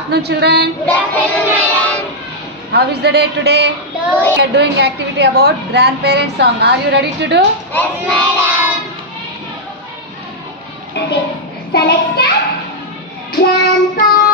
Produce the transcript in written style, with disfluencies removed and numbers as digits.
Afternoon, children. Good afternoon, madam. How is the day today? Good. We are doing activity about grandparents song. Are you ready to do? Yes, madam. Okay. So let's start. Grandpa.